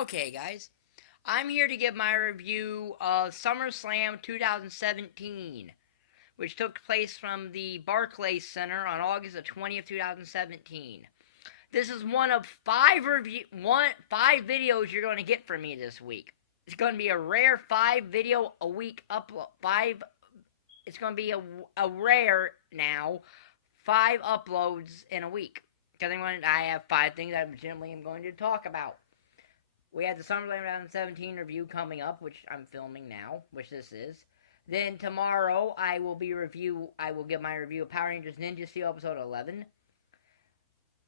Okay, guys. I'm here to give my review of SummerSlam 2017, which took place from the Barclay Center on August the 20th, 2017. This is one of five videos you're going to get from me this week. It's going to be a rare 5 video a week upload. It's going to be a rare now 5 uploads in a week. Because I have 5 things I legitimately am going to talk about. We have the SummerSlam 2017 review coming up, which I'm filming now, which this is. Then tomorrow I will give my review of Power Rangers Ninja Steel episode 11.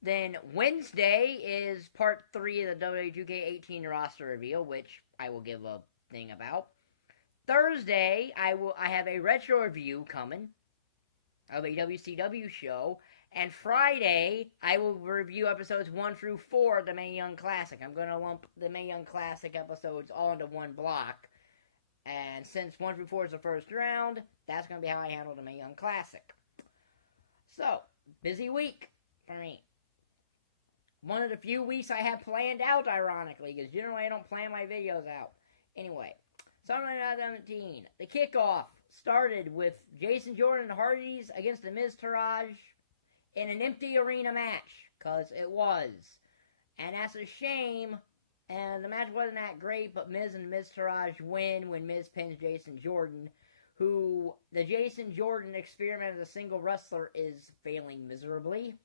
Then Wednesday is part 3 of the WWE 2K18 roster reveal, which I will give a thing about. Thursday I have a retro review coming of a WCW show. And Friday, I will review episodes 1 through 4 of the Mae Young Classic. I'm going to lump the Mae Young Classic episodes all into one block. And since 1 through 4 is the first round, that's going to be how I handle the Mae Young Classic. So, busy week for me. One of the few weeks I have planned out, ironically, because generally I don't plan my videos out. Anyway, SummerSlam 2017. The kickoff started with Jason Jordan and Hardys against the Miz Taraj in an empty arena match, because it was. And that's a shame, and the match wasn't that great, but Miz and Miz Taraj win when Miz pins Jason Jordan, who the Jason Jordan experiment as a single wrestler is failing miserably.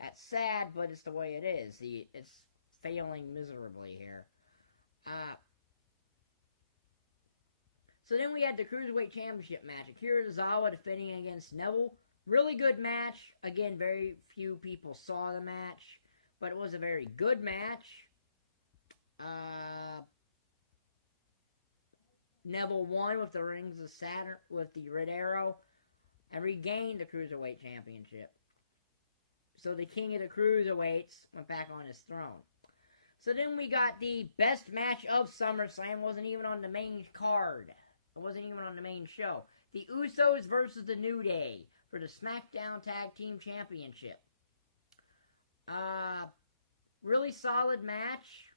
That's sad, but it's the way it is. It's failing miserably here. So then we had the Cruiserweight Championship match. Akira Tozawa defending against Neville. Really good match. Again, very few people saw the match, but it was a very good match. Neville won with the Rings of Saturn, with the Red Arrow, and regained the Cruiserweight Championship. So the King of the Cruiserweights went back on his throne. So then we got the best match of SummerSlam. It wasn't even on the main card. It wasn't even on the main show. The Usos versus the New Day for the SmackDown Tag Team Championship. Really solid match.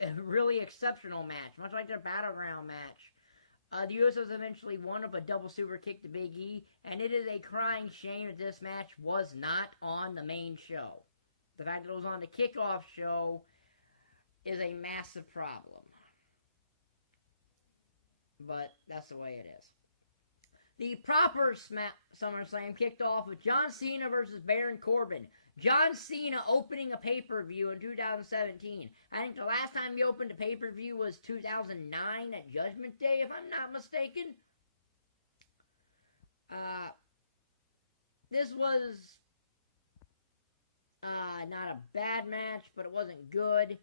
A really exceptional match, much like their Battleground match. The Usos eventually won with a double super kick to Big E, and it is a crying shame that this match was not on the main show. The fact that it was on the kickoff show is a massive problem. But that's the way it is. The proper SummerSlam kicked off with John Cena versus Baron Corbin. John Cena opening a pay-per-view in 2017. I think the last time he opened a pay-per-view was 2009 at Judgment Day, if I'm not mistaken. This was not a bad match, but it wasn't good.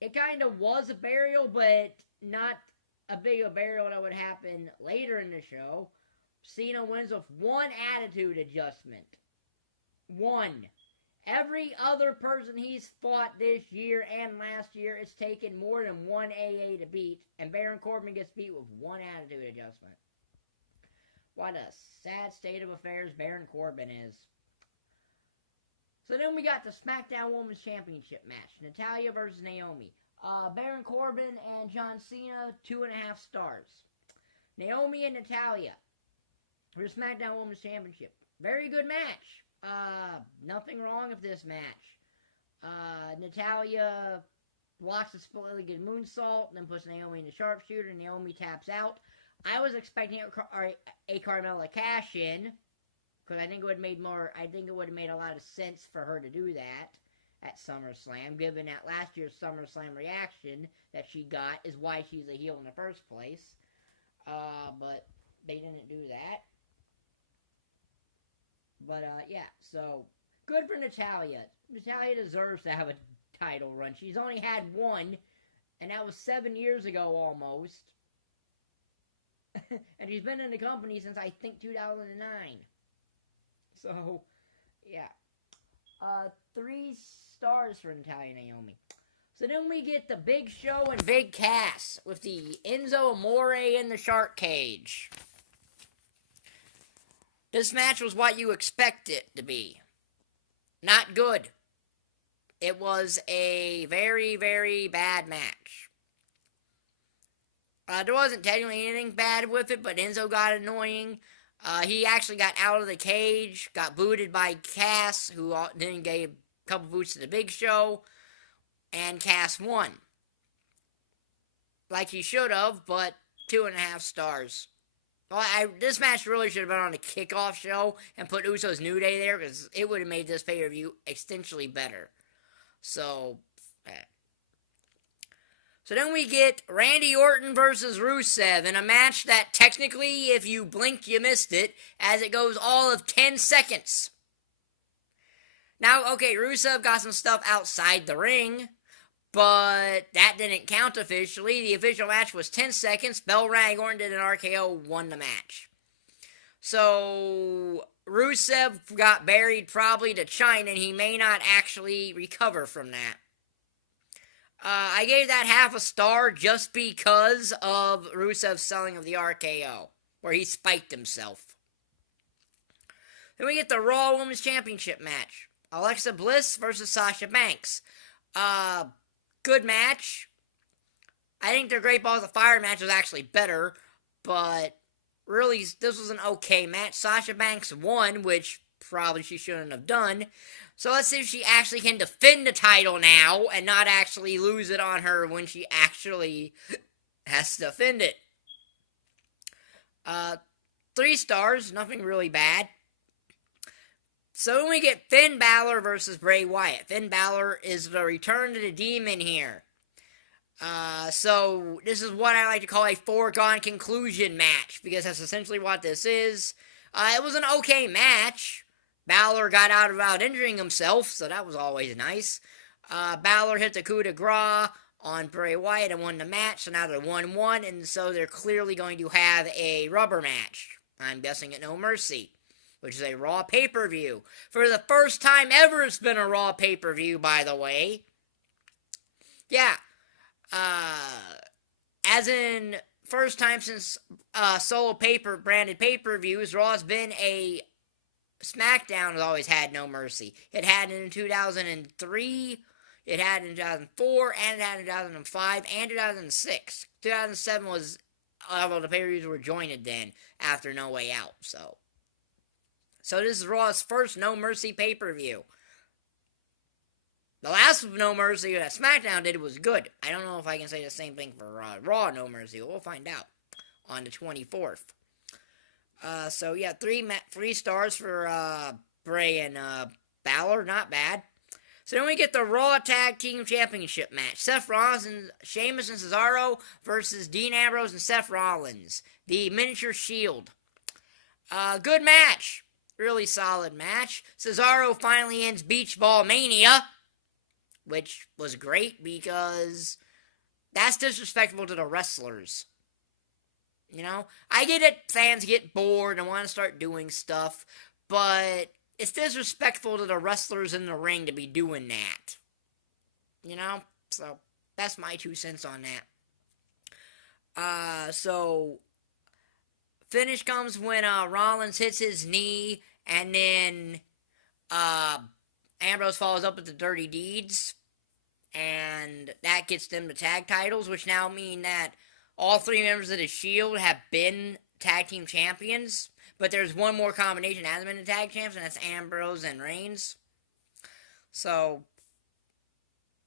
It kind of was a burial, but not a big a burial that would happen later in the show. Cena wins with 1 attitude adjustment. 1. Every other person he's fought this year and last year, it's taken more than 1 AA to beat, and Baron Corbin gets beat with 1 attitude adjustment. What a sad state of affairs Baron Corbin is. So then we got the SmackDown Women's Championship match. Natalya versus Naomi. Baron Corbin and John Cena, 2.5 stars. Naomi and Natalya for the SmackDown Women's Championship. Very good match. Nothing wrong with this match. Natalya blocks the split-legged moonsault, then puts Naomi in the sharpshooter, and Naomi taps out. I was expecting a Carmella cash-in, because I think it would have made a lot of sense for her to do that at SummerSlam, given that last year's SummerSlam reaction that she got is why she's a heel in the first place. But they didn't do that. But, yeah, so good for Natalya. Natalya deserves to have a title run. She's only had 1, and that was 7 years ago almost. And she's been in the company since, I think, 2009. So, yeah. 3 stars for Natalya and Naomi. So then we get the Big Show and Big Cass with the Enzo Amore in the shark cage. This match was what you expect it to be. Not good. It was a very, very bad match. There wasn't technically anything bad with it, but Enzo got annoying. He actually got out of the cage, got booted by Cass, who then gave a couple boots to the Big Show, and Cass won. Like he should have, but 2.5 stars. Well, this match really should have been on a kickoff show and put Usos New Day there, because it would have made this pay-per-view exponentially better. So then we get Randy Orton versus Rusev in a match that technically, if you blinked, you missed it, as it goes all of 10 seconds. Now, okay, Rusev got some stuff outside the ring, but that didn't count officially. The official match was 10 seconds. Bell rang, Orton did an RKO, won the match. So Rusev got buried probably to China, and he may not actually recover from that. I gave that half a star just because of Rusev's selling of the RKO, where he spiked himself. Then we get the Raw Women's Championship match. Alexa Bliss versus Sasha Banks. Good match. I think their Great Balls of Fire match was actually better, but really, this was an okay match. Sasha Banks won, which probably she shouldn't have done. So let's see if she actually can defend the title now and not actually lose it on her when she actually has to defend it. 3 stars, nothing really bad. So then we get Finn Balor versus Bray Wyatt. Finn Balor is the return to the demon here. So this is what I like to call a foregone conclusion match, because that's essentially what this is. It was an okay match. Balor got out without injuring himself, so that was always nice. Balor hit the coup de grace on Bray Wyatt and won the match, so now they're 1-1, and so they're clearly going to have a rubber match. I'm guessing at No Mercy, which is a Raw pay-per-view. For the first time ever, it's been a Raw pay-per-view, by the way. Yeah. As in, first time since solo branded pay-per-views, Raw's been a... SmackDown has always had No Mercy. It had it in 2003, it had it in 2004, and it had it in 2005, and 2006. 2007 was, although the pay-per-views were joined then, after No Way Out, so this is Raw's first No Mercy pay-per-view. The last No Mercy that SmackDown did was good. I don't know if I can say the same thing for Raw No Mercy. We'll find out on the 24th. So yeah, 3 stars for Bray and Balor, not bad. So then we get the Raw Tag Team Championship match. Seth Rollins and Sheamus and Cesaro versus Dean Ambrose and Seth Rollins. The miniature Shield. Good match. Really solid match. Cesaro finally ends Beach Ball Mania, which was great because that's disrespectful to the wrestlers. You know, I get it, fans get bored and want to start doing stuff, but it's disrespectful to the wrestlers in the ring to be doing that. You know? So, that's my 2 cents on that. So, finish comes when Rollins hits his knee, and then Ambrose follows up with the Dirty Deeds, and that gets them the tag titles, which now mean that all 3 members of the Shield have been tag team champions, but there's one more combination that hasn't been the tag champs, and that's Ambrose and Reigns. So,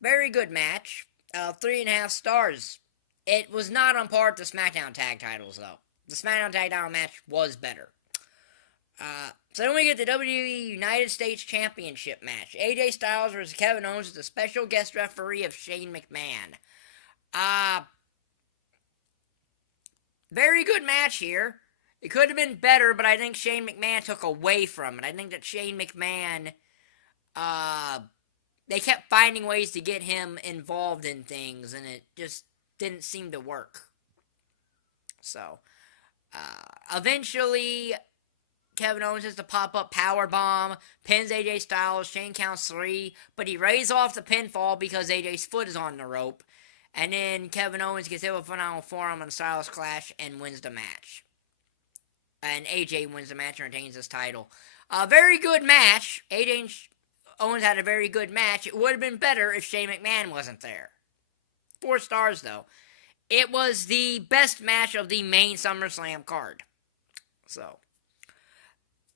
very good match. 3.5 stars. It was not on par with the SmackDown tag titles, though. The SmackDown tag title match was better. So then we get the WWE United States Championship match. AJ Styles versus Kevin Owens with the special guest referee of Shane McMahon. Very good match here. It could have been better, but I think Shane McMahon took away from it. I think that Shane McMahon, they kept finding ways to get him involved in things, and it just didn't seem to work. So, eventually, Kevin Owens has to pop-up powerbomb, pins AJ Styles, Shane counts 3, but he raises off the pinfall because AJ's foot is on the rope. And then Kevin Owens gets hit with a phenomenal forearm on the Styles Clash and wins the match. And AJ wins the match and retains his title. Very good match. AJ Owens had a very good match. It would have been better if Shane McMahon wasn't there. 4 stars, though. It was the best match of the main SummerSlam card. So,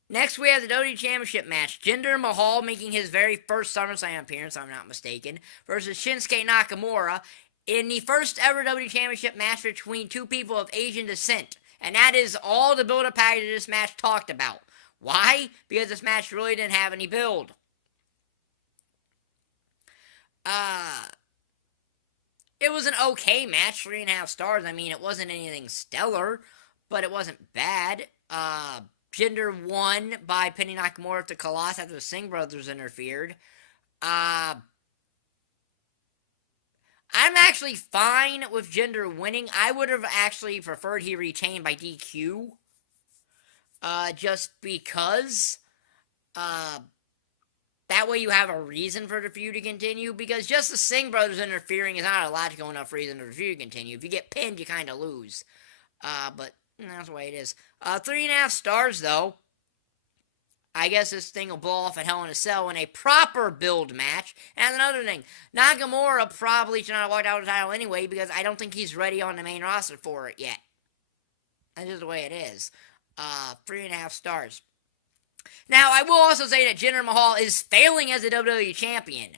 next we have the WWE Championship match. Jinder Mahal making his very first SummerSlam appearance, if I'm not mistaken, versus Shinsuke Nakamura in the first ever WWE Championship match between 2 people of Asian descent. And that is all the build-up package this match talked about. Why? Because this match really didn't have any build. It was an okay match, 3.5 stars. I mean, it wasn't anything stellar, but it wasn't bad. Jinder won by pinning Nakamura to Colossus after the Singh brothers interfered. I'm actually fine with Jinder winning. I would have actually preferred he retained by DQ. Just because. That way you have a reason for the feud to continue, because just the Singh brothers interfering is not a logical enough reason for the feud to continue. If you get pinned, you kind of lose. But that's the way it is. 3.5 stars, though. I guess this thing will blow off at Hell in a Cell in a proper build match. And another thing, Nakamura probably should not have walked out of the title anyway, because I don't think he's ready on the main roster for it yet. That's just the way it is. 3.5 stars. Now, I will also say that Jinder Mahal is failing as a WWE champion.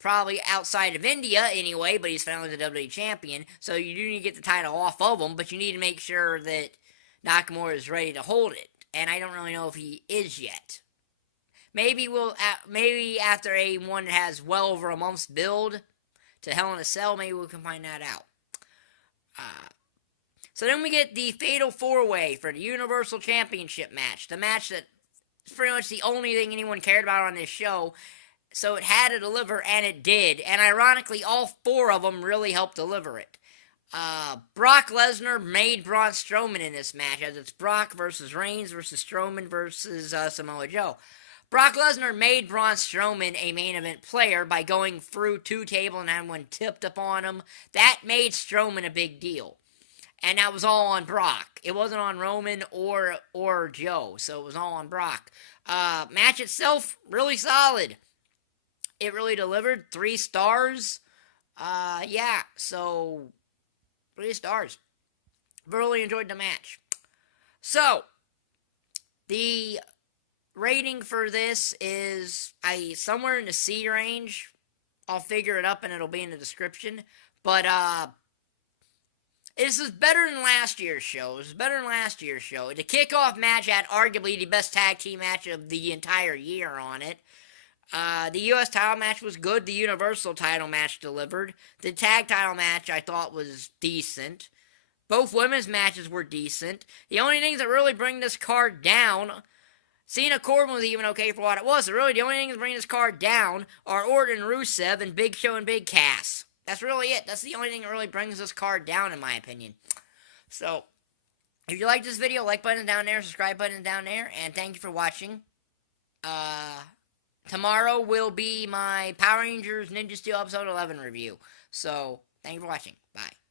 Probably outside of India anyway, but he's failing as a WWE champion. So you do need to get the title off of him, but you need to make sure that Nakamura is ready to hold it. And I don't really know if he is yet. Maybe after a one that has well over a month's build to Hell in a Cell, maybe we can find that out. So then we get the Fatal 4-Way for the Universal Championship match. The match that is pretty much the only thing anyone cared about on this show. So it had to deliver, and it did. And ironically, all 4 of them really helped deliver it. Brock Lesnar made Braun Strowman in this match, as it's Brock versus Reigns versus Strowman versus Samoa Joe. Brock Lesnar made Braun Strowman a main event player by going through 2 tables and having one tipped upon him. That made Strowman a big deal. And that was all on Brock. It wasn't on Roman or Joe, so it was all on Brock. Match itself, really solid. It really delivered. 3 stars. Yeah, so 3 stars. Really enjoyed the match. So, the rating for this is somewhere in the C range. I'll figure it up and it'll be in the description. But, this is better than last year's show. This is better than last year's show. The kickoff match had arguably the best tag team match of the entire year on it. The U.S. title match was good. The Universal title match delivered. The tag title match I thought was decent. Both women's matches were decent. The only things that really bring this card down, Cena Corbin was even okay for what it was. So really the only things that bring this card down are Orton and Rusev and Big Show and Big Cass. That's really it. That's the only thing that really brings this card down, in my opinion. So, if you like this video, like button down there, subscribe button down there, and thank you for watching. Tomorrow will be my Power Rangers Ninja Steel episode 11 review. So, thank you for watching. Bye.